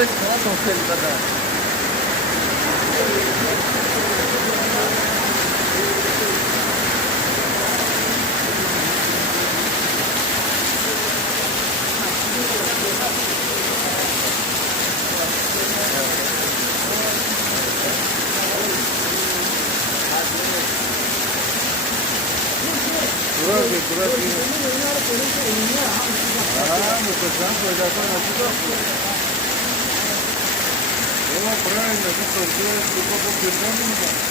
Ese cono se le da. Burası. Muhteşem koyacaklar nasıl da? Ama правильно, bu soruyor, bu kadar görmüyor musun?